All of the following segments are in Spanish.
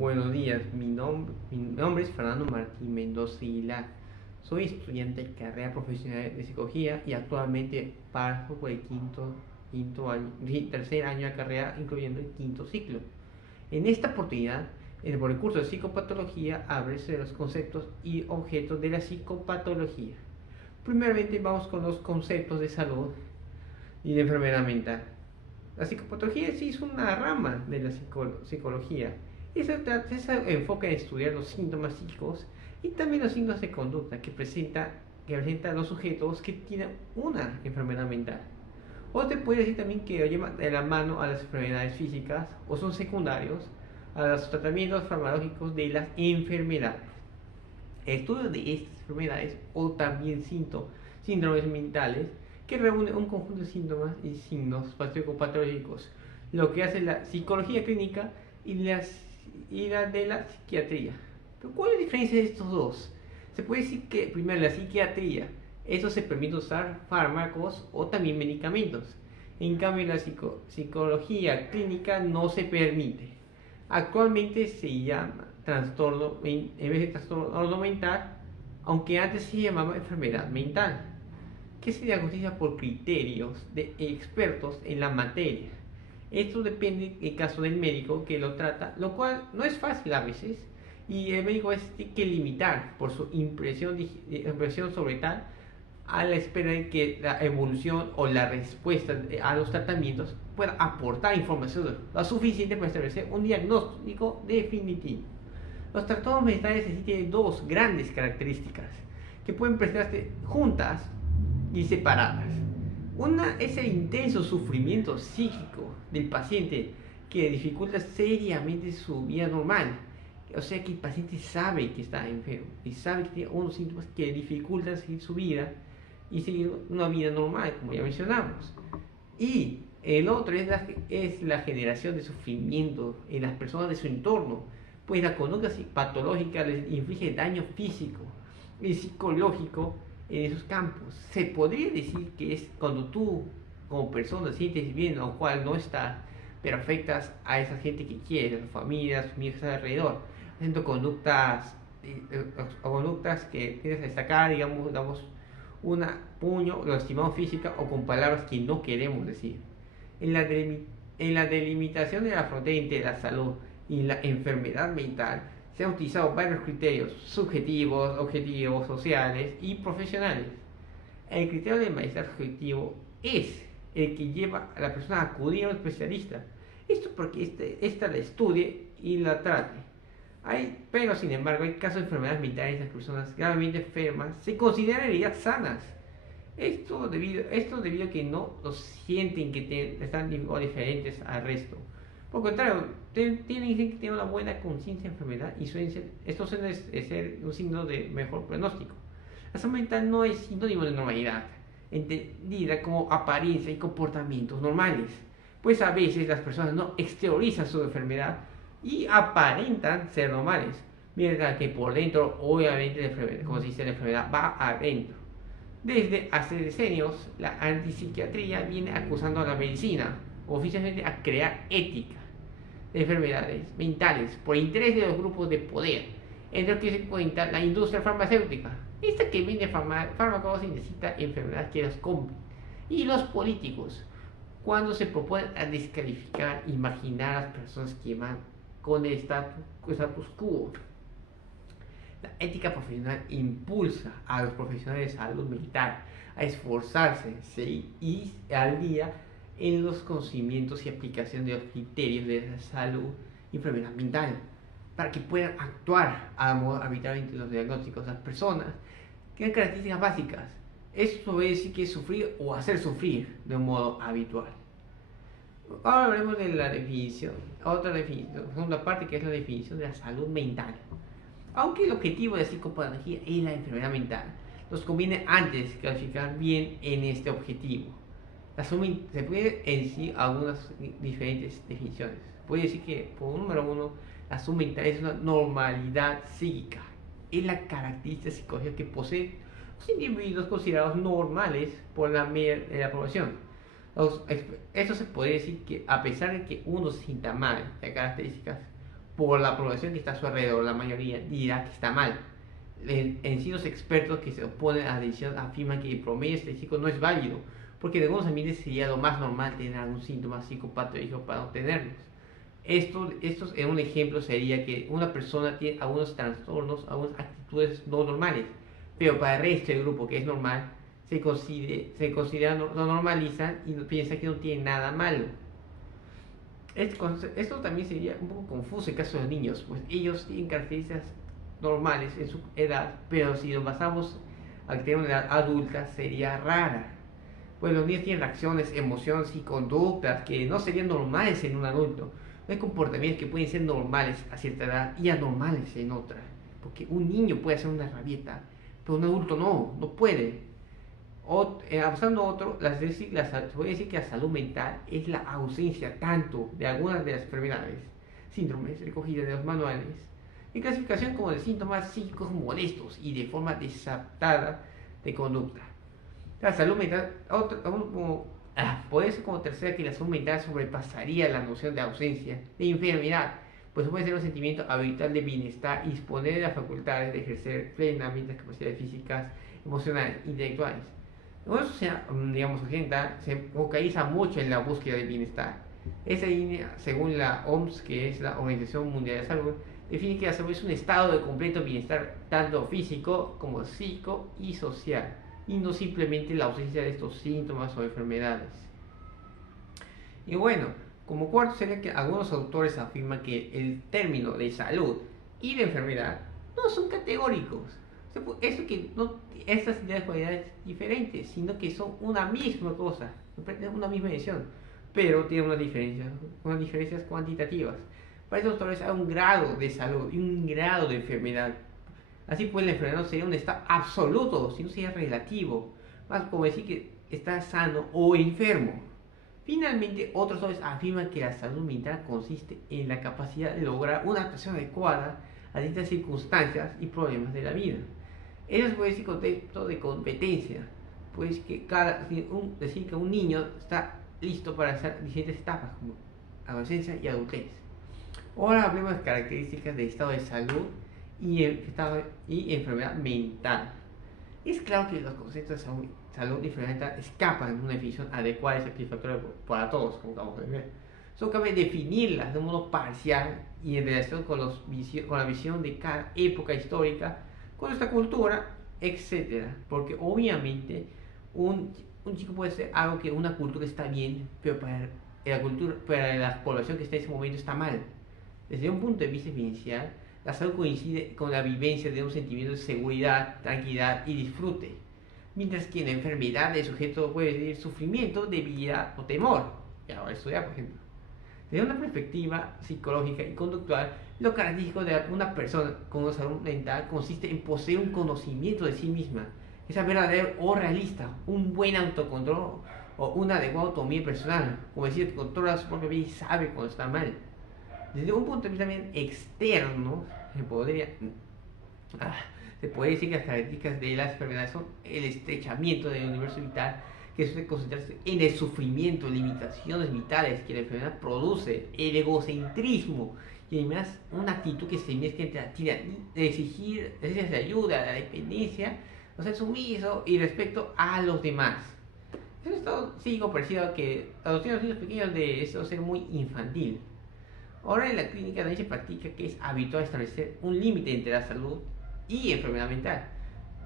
Buenos días, mi nombre es Fernando Martín Mendoza Aguilar. Soy estudiante de carrera profesional de psicología y actualmente paso por el tercer año de carrera, incluyendo el quinto ciclo. En esta oportunidad, por el curso de psicopatología, hablaré sobre los conceptos y objetos de la psicopatología. Primeramente vamos con los conceptos de salud y de enfermedad mental. La psicopatología sí es una rama de la psicología. Se enfoca en estudiar los síntomas psíquicos y también los signos de conducta que presentan los sujetos que tienen una enfermedad mental. O te puede decir también que llevan de la mano a las enfermedades físicas o son secundarios a los tratamientos farmacológicos de las enfermedades. El estudio de estas enfermedades o también síndromes mentales que reúne un conjunto de síntomas y signos psicopatológicos, lo que hace la psicología clínica y la de la psiquiatría. Pero ¿cuál es la diferencia de estos dos? Se puede decir que primero la psiquiatría, eso se permite usar fármacos o también medicamentos. En cambio la psicología clínica no se permite. Actualmente se llama trastorno, en vez de trastorno mental, aunque antes se llamaba enfermedad mental, que se diagnostica por criterios de expertos en la materia. Esto depende del caso del médico que lo trata, lo cual no es fácil a veces, y el médico tiene que limitar por su impresión sobre tal, a la espera de que la evolución o la respuesta a los tratamientos pueda aportar información lo suficiente para establecer un diagnóstico definitivo. Los trastornos mentales tienen dos grandes características que pueden presentarse juntas y separadas. Una es el intenso sufrimiento psíquico del paciente que dificulta seriamente su vida normal. O sea que el paciente sabe que está enfermo y sabe que tiene unos síntomas que dificultan seguir su vida y seguir una vida normal, como ya mencionamos. Y el otro es la generación de sufrimiento en las personas de su entorno, pues la conducta patológica les inflige daño físico y psicológico en esos campos. Se podría decir que es cuando tú como persona sientes bien o cual no estás, pero afectas a esa gente que quieres, a su familia, a sus amigos alrededor, haciendo conductas que tienes que destacar, digamos, damos un puño, lo estimamos física o con palabras que no queremos decir. En la delimitación de la frontera entre la salud y la enfermedad mental, se han utilizado varios criterios subjetivos, objetivos, sociales y profesionales. El criterio de malestar subjetivo es el que lleva a la persona a acudir a un especialista. Esto porque esta la estudie y la trate. Pero sin embargo hay casos de enfermedades mentales en las personas gravemente enfermas se consideran en realidad sanas. Esto debido a que no lo sienten que están diferentes al resto. Por contrario, dicen que tienen una buena conciencia de enfermedad y esto suele ser un signo de mejor pronóstico. La salud mental no es sinónimo de normalidad, entendida como apariencia y comportamientos normales, pues a veces las personas no exteriorizan su enfermedad y aparentan ser normales, mientras que por dentro, obviamente, como se dice, la enfermedad va adentro. Desde hace decenios, la antipsiquiatría viene acusando a la medicina, oficialmente, a crear ética de enfermedades mentales por interés de los grupos de poder, entre los que se cuenta la industria farmacéutica, esta que vende fármacos y necesita enfermedades que las compren, y los políticos, cuando se proponen a descalificar y marginar a las personas que van con el status quo. La ética profesional impulsa a los profesionales de salud mental a esforzarse y al día en los conocimientos y aplicación de los criterios de la salud y enfermedad mental, para que puedan actuar a modo habitual entre los diagnósticos de las personas. Tienen características básicas. Esto puede decir que es sufrir o hacer sufrir de un modo habitual. Ahora hablaremos de la definición, otra definición, segunda parte, que es la definición de la salud mental. Aunque el objetivo de la psicopatología es la enfermedad mental, nos conviene antes clasificar bien en este objetivo. Se puede decir algunas diferentes definiciones. Puede decir que, por número uno, la salud mental es una normalidad psíquica. Es la característica psicológica que poseen los individuos considerados normales por la media de la población. Esto se puede decir que, a pesar de que uno se sienta mal, las características por la población que está a su alrededor, la mayoría dirá que está mal. En sí, los expertos que se oponen a la decisión afirman que el promedio estadístico no es válido, porque en algunos ambientes sería lo más normal tener algún síntoma psicopatológico para no tenerlos. Esto en un ejemplo sería que una persona tiene algunos trastornos, algunas actitudes no normales, pero para el resto del grupo que es normal, se considera lo normalizan y piensa que no tiene nada malo. Esto también sería un poco confuso en caso de los niños, pues ellos tienen características normales en su edad, pero si nos basamos al tener una edad adulta sería rara. Pues los niños tienen reacciones, emociones y conductas que no serían normales en un adulto. Hay comportamientos que pueden ser normales a cierta edad y anormales en otra. Porque un niño puede hacer una rabieta, pero un adulto no puede. Abusando otro, se puede decir que la salud mental es la ausencia tanto de algunas de las enfermedades, síndromes recogidas de los manuales, en clasificación como de síntomas psíquicos molestos y de forma desadaptada de conducta. La salud mental, puede ser como tercera que la salud mental sobrepasaría la noción de ausencia, de enfermedad, pues puede ser un sentimiento habitual de bienestar y disponer de las facultades de ejercer plenamente las capacidades físicas, emocionales, intelectuales. Una sociedad, digamos, occidental se focaliza mucho en la búsqueda del bienestar. Esa línea, según la OMS, que es la Organización Mundial de la Salud, define que la salud es un estado de completo bienestar, tanto físico como psíquico y social, y no simplemente la ausencia de estos síntomas o enfermedades. Y bueno, como cuarto sería que algunos autores afirman que el término de salud y de enfermedad no son categóricos. Eso que no, estas ideas cualidades diferentes, sino que son una misma cosa, una misma edición, pero tienen unas diferencias cuantitativas. Para estos autores hay un grado de salud y un grado de enfermedad. Así pues, la enfermedad no sería un estado absoluto, sino sería relativo, más como decir que está sano o enfermo. Finalmente, otros autores afirman que la salud mental consiste en la capacidad de lograr una adaptación adecuada a distintas circunstancias y problemas de la vida. Eso se puede decir concepto de competencia, pues que decir que un niño está listo para hacer diferentes etapas como adolescencia y adultez. Ahora hablemos de características del estado de salud y enfermedad mental. Es claro que los conceptos de salud y enfermedad mental escapan de una definición adecuada y satisfactoria para todos, como acabamos de ver. Solo cabe definirlas de un modo parcial y en relación con la visión de cada época histórica, con nuestra cultura, etcétera. Porque obviamente un chico puede ser algo que una cultura está bien, pero para la población que está en ese momento está mal. Desde un punto de vista vivencial, la salud coincide con la vivencia de un sentimiento de seguridad, tranquilidad y disfrute, mientras que en la enfermedad el sujeto puede vivir sufrimiento, debilidad o temor. Ya voy a estudiar, por ejemplo. Desde una perspectiva psicológica y conductual, lo característico de una persona con una salud mental consiste en poseer un conocimiento de sí misma, que sea verdadero o realista, un buen autocontrol o una adecuada autonomía personal, como decir, que controla su propia vida y sabe cuando está mal. Desde un punto de vista también externo, se puede decir que las características de las enfermedades son el estrechamiento del universo vital, que suele concentrarse en el sufrimiento, limitaciones vitales que la enfermedad produce, el egocentrismo y además una actitud que se mezcla entre la tiranía de exigir de ayuda, la dependencia, o sea, sumiso y respecto a los demás. Es un estado psíquico parecido a los niños pequeños de eso ser muy infantil. Ahora en la clínica también se practica que es habitual establecer un límite entre la salud y enfermedad mental.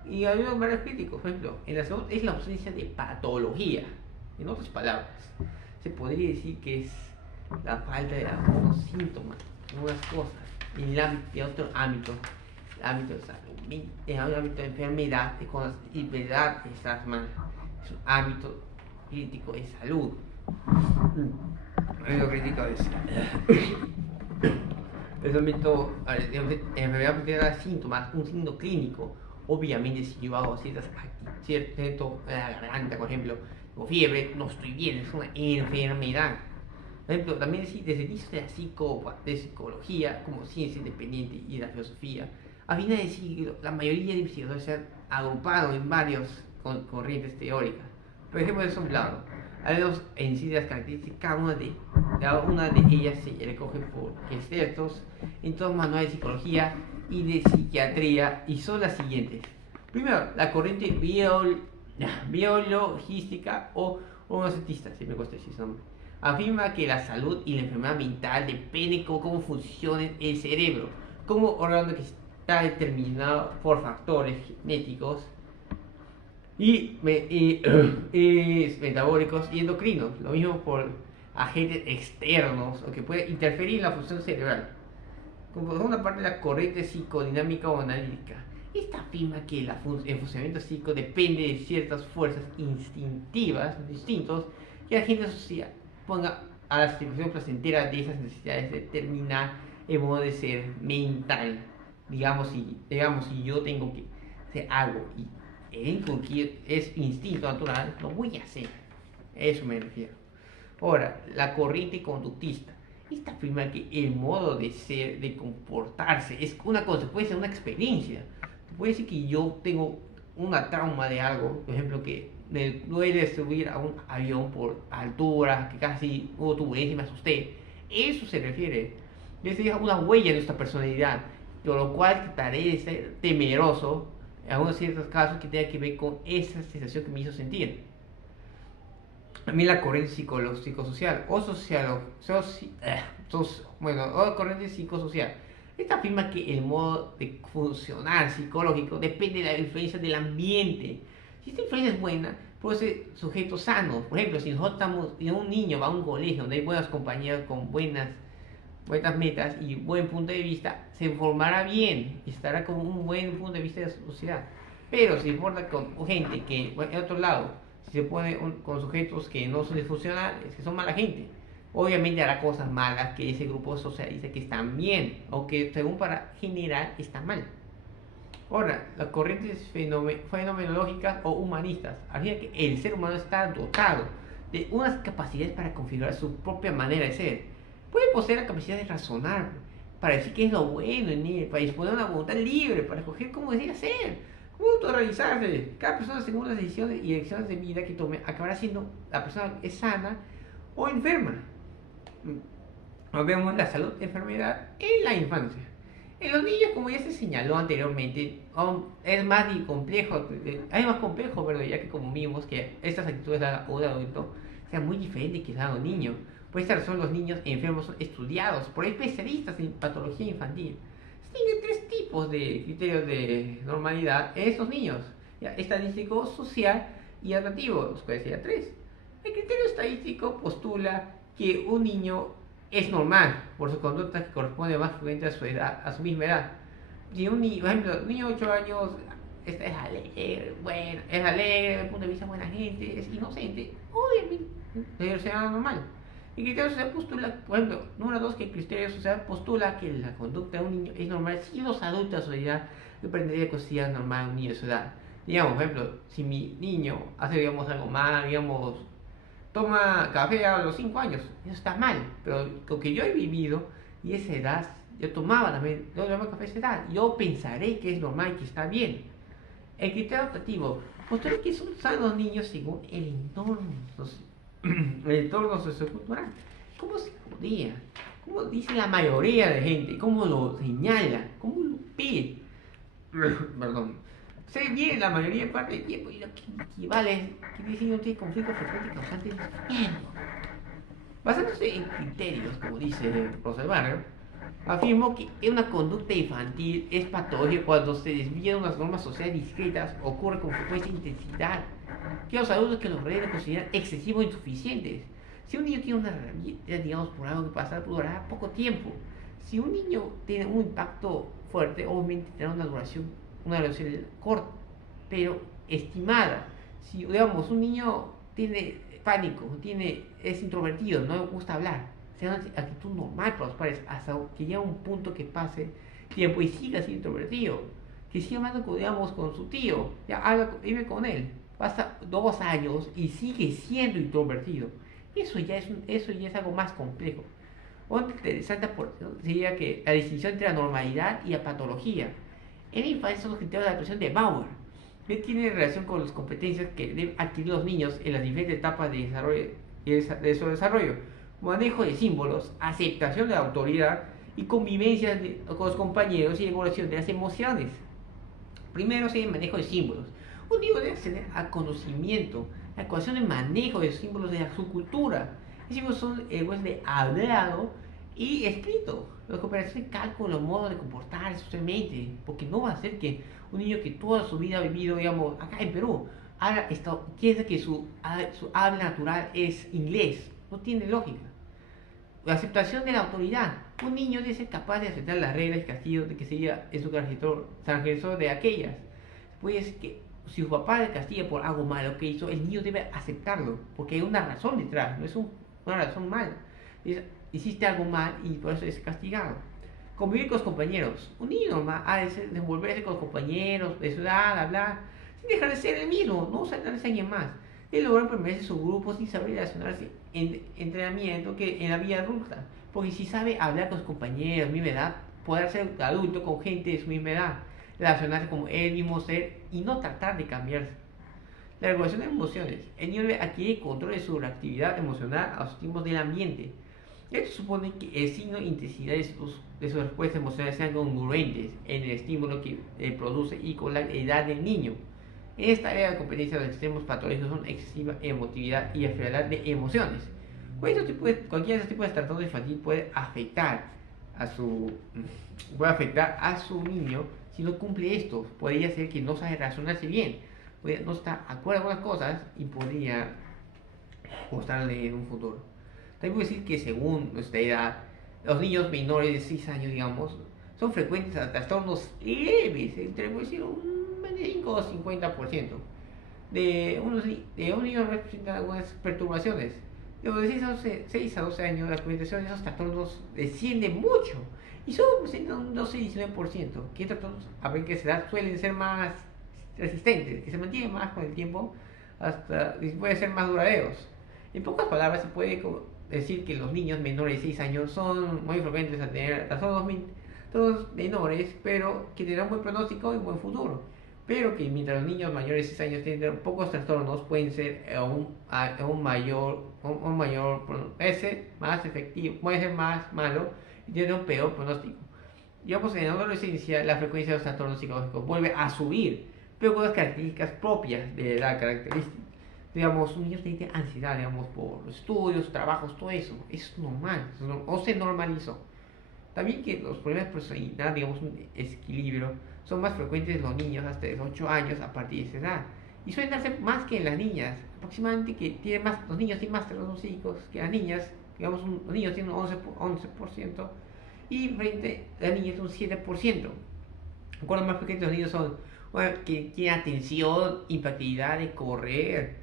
Y hay varios críticos, por ejemplo, en la salud es la ausencia de patología. En otras palabras, se podría decir que es la falta de algunos síntomas, algunas cosas. En el otro ámbito, el ámbito de salud, en el ámbito de enfermedad, es cuando y verdad estás mal. Es un ámbito crítico de salud. Es lo crítico de salud. El ámbito de enfermedad puede dar síntomas, un signo clínico. Obviamente, si yo hago cierto la garganta, por ejemplo, o fiebre, no estoy bien, es una enfermedad. Por ejemplo, también desde el inicio de psicología, como ciencia independiente y de la filosofía, a finales del siglo, la mayoría de investigadores se han agrupado en varias corrientes teóricas. Por ejemplo, son claro, Además, en sí las características, cada una de ellas se recoge por expertos en todos los manuales de psicología y de psiquiatría y son las siguientes. Primero, la corriente biologística o homocentista, si me cuesta decir su nombre, afirma que la salud y la enfermedad mental dependen de cómo funciona el cerebro, como órgano que está determinado por factores genéticos y metabólicos y endocrinos, lo mismo por agentes externos o que pueden interferir en la función cerebral. Como por una parte la corriente psicodinámica o analítica. Esta afirma que el funcionamiento psíquico depende de ciertas fuerzas instintivas, instintos, que la gente social ponga a la satisfacción placentera de esas necesidades de determinar el modo de ser mental. Digamos, si yo tengo que hacer algo y que es instinto natural, lo voy a hacer. A eso me refiero. Ahora, la corriente conductista. Esta afirma que el modo de ser, de comportarse, es una consecuencia de una experiencia. Puede decir que yo tengo una trauma de algo, por ejemplo, que me duele subir a un avión por altura, que casi hubo turbulencia y me asusté. Eso se refiere. Les deja una huella de nuestra personalidad, por lo cual trataré de ser temeroso en algunos ciertos casos que tenga que ver con esa sensación que me hizo sentir. También la corriente psicosocial o o corriente psicosocial. Esta afirma que el modo de funcionar psicológico depende de la influencia del ambiente. Si esta influencia es buena, puede ser sujetos sanos. Por ejemplo, si nosotros estamos, y un niño va a un colegio donde hay buenas compañías con buenas metas y buen punto de vista, se formará bien y estará con un buen punto de vista de la sociedad. Pero si se forma con gente que, en otro lado, si se pone con sujetos que no son disfuncionales, que son mala gente, obviamente hará cosas malas que ese grupo social dice que están bien o que según para general están mal. Ahora, las corrientes fenomenológicas o humanistas afirman que el ser humano está dotado de unas capacidades para configurar su propia manera de ser. Puede poseer la capacidad de razonar, para decir qué es lo bueno en él, para disponer de una voluntad libre, para escoger cómo desea ser, cómo autorrealizarse. Cada persona, según las decisiones y elecciones de vida que tome, acabará siendo la persona es sana o enferma. Nos vemos la salud y enfermedad en la infancia. En los niños, como ya se señaló anteriormente, es más complejo, ¿verdad? Ya que como vimos que estas actitudes de un adulto sean muy diferentes que las de un niño. Por esta razón los niños enfermos son estudiados por especialistas en patología infantil. Se tienen tres tipos de criterios de normalidad en estos niños: estadístico, social y adaptativo, los cuales serían tres. El criterio estadístico postula que un niño es normal por su conducta que corresponde más frecuente a su edad, a su misma edad. Si por ejemplo, un niño de 8 años es alegre, desde el punto de vista de buena gente, es inocente, obviamente debe ser normal. El criterio social postula, por ejemplo, número 2, que el criterio social postula que la conducta de un niño es normal si los adultos de su edad aprenderían a considerar normal a un niño de su edad. Digamos, por ejemplo, si mi niño hace, algo mal, toma café a los 5 años, eso está mal, pero lo que yo he vivido y esa edad, yo tomaba café a esa edad, yo pensaré que es normal y que está bien. El criterio adaptativo postula que son sanos niños según el entorno sociocultural. ¿Cómo se podía? ¿Cómo dice la mayoría de gente? ¿Cómo lo señala? ¿Cómo lo pide? Perdón. Se viene la mayoría de parte del tiempo y lo que equivale que dice no tiene conflicto frecuente causante de sufrimiento. Basándose en criterios, como dice Rosenberg, afirmó que una conducta infantil es patológica cuando se desvía de unas normas sociales discretas, ocurre con frecuencia e intensidad que los adultos que los rodean consideran excesivos o insuficientes. Si un niño tiene una rabia, digamos, por algo que pasa, durará poco tiempo. Si un niño tiene un impacto fuerte, obviamente tendrá una duración corta, pero estimada. Si, digamos, un niño tiene pánico, es introvertido, no le gusta hablar, sea una actitud normal para los padres hasta que llegue a un punto que pase tiempo y siga siendo introvertido, que siga hablando con su tío, vive con él, pasa 2 años y sigue siendo introvertido. Eso ya es algo más complejo. Otra interesante sería que la distinción entre la normalidad y la patología. En la infancia son los criterios de la actuación de Bauer. que tiene relación con las competencias que deben adquirir los niños en las diferentes etapas de desarrollo de su desarrollo. Manejo de símbolos, aceptación de la autoridad y convivencia con los compañeros y regulación de las emociones. Primero sería el manejo de símbolos. Un niño debe acceder al conocimiento, la ecuación de manejo de símbolos de su cultura. Los símbolos son de hablado y escrito. La cooperación de cálculo, los modos de comportarse socialmente, porque no va a ser que un niño que toda su vida ha vivido, digamos, acá en Perú, piensa que su habla natural es inglés. No tiene lógica. La aceptación de la autoridad. Un niño debe ser capaz de aceptar las reglas y castigos de que sería en su transgresor de aquellas. Pues que si su papá le castiga por algo malo que hizo, el niño debe aceptarlo, porque hay una razón detrás, no es una razón mala. Hiciste algo mal y por eso es castigado. Convivir con los compañeros. Un niño normal ha de desenvolverse con los compañeros de su edad, hablar, sin dejar de ser el mismo, no saltarse a alguien más. De lograr permanecer su grupo sin saber relacionarse en entrenamiento que en la vida adulta. Porque si sabe hablar con sus compañeros de misma edad, podrá ser adulto con gente de su misma edad, relacionarse como él mismo ser y no tratar de cambiarse. La regulación de emociones. El niño debe adquirir control de su reactividad emocional a los estímulos del ambiente. Esto supone que el signo e intensidad de sus respuestas emocionales sean congruentes en el estímulo que produce y con la edad del niño. En esta área de competencia, los extremos patológicos son excesiva emotividad y frialdad de emociones. Cualquiera de estos tipos de trastorno infantil puede afectar a su niño si no cumple esto. Podría ser que no sabe razonarse bien, no está de acuerdo con las cosas y podría costarle en un futuro. También puedo decir que según nuestra edad, los niños menores de 6 años, digamos, son frecuentes a trastornos leves, entre un 25 o 50%. De un niño representan algunas perturbaciones. De los de 6 a 12 años, la presentación de esos trastornos desciende mucho y solo presentan un 12-19%, que trastornos a ver que se da suelen ser más resistentes, que se mantienen más con el tiempo hasta y pueden ser más duraderos. En pocas palabras, se puede decir que los niños menores de 6 años son muy frecuentes a tener trastornos menores, pero que tendrán buen pronóstico y buen futuro. Pero que mientras los niños mayores de 6 años tienen pocos trastornos, pueden ser más efectivo, puede ser más malo y tener un peor pronóstico. Digamos, en la adolescencia la frecuencia de los trastornos psicológicos vuelve a subir, pero con las características propias de la característica. Digamos, un niño tiene ansiedad, digamos, por los estudios, trabajos, todo eso. Es normal, o se normalizó. También que los problemas de personalidad, digamos, un desequilibrio, son más frecuentes en los niños hasta los 8 años a partir de esa edad. Y suelen darse más que en las niñas. Aproximadamente que los niños tienen más trastornos psíquicos que las niñas. Digamos, los niños tienen un 11% y frente a las niñas un 7%. Recuerdo más frecuentes los niños son que tienen atención, impactividad de correr,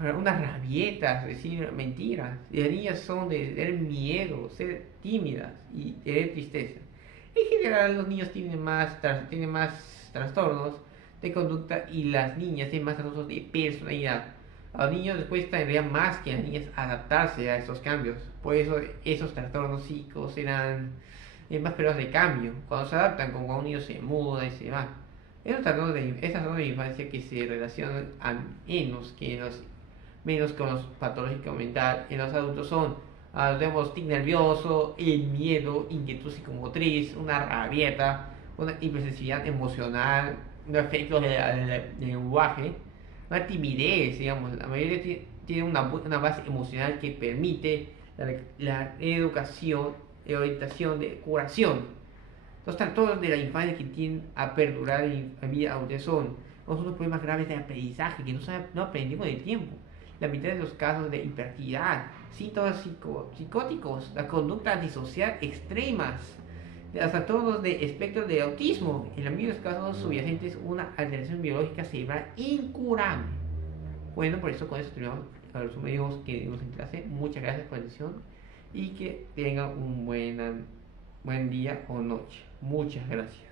unas rabietas, decir mentiras. Y las niñas son de tener miedo, ser tímidas y tener tristeza. En general, los niños tienen más trastornos de conducta y las niñas tienen más trastornos de personalidad. A los niños les cuesta en realidad más que a las niñas adaptarse a estos cambios. Por eso esos trastornos psíquicos serán más periodos de cambio. Cuando se adaptan, como cuando un niño se muda y se va. Esos trastornos de infancia que se relacionan a menos con los patológicos mental en los adultos son tenemos tic nervioso, el miedo, inquietud psicomotriz, una rabieta, una hipersensibilidad emocional, un efecto del lenguaje, una timidez, digamos. La mayoría tiene una base emocional que permite la educación, la orientación de curación. Los trastornos de la infancia que tienden a perdurar en vida adulta son los problemas graves de aprendizaje que no aprendimos en el tiempo. La mitad de los casos de hiperactividad, síntomas psicóticos, la conducta antisocial extremas, los trastornos de espectro de autismo, en la mayoría de los casos subyacentes una alteración biológica cerebral incurable. Bueno, por eso con eso terminamos los medios que dimos en clase. Muchas gracias por la atención y que tengan un buen día o noche. Muchas gracias.